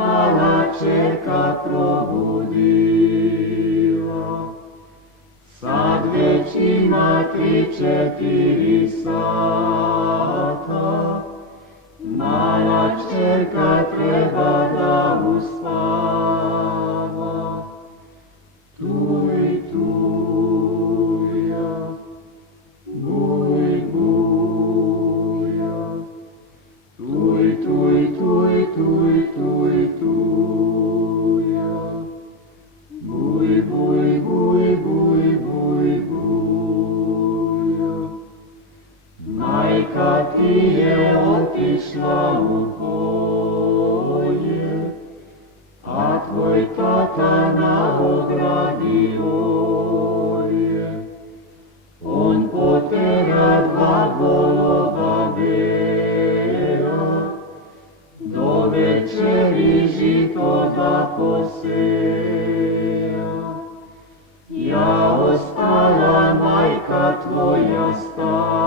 mala čerka probudila. Sad već ima 3-4 sata, mala čerka treba da uspava. Tuj, tuja, buj, buja, tuj, tuj, tuj, tuj, tuj, tuja, buj, buj, buj, buj, buj, buja. Majka ti je otišla u polje, a tvoj tata na ogradi orje. On potera 2 volova bela, do večeri žito da poseja. Ja ostala, majka tvoja stara,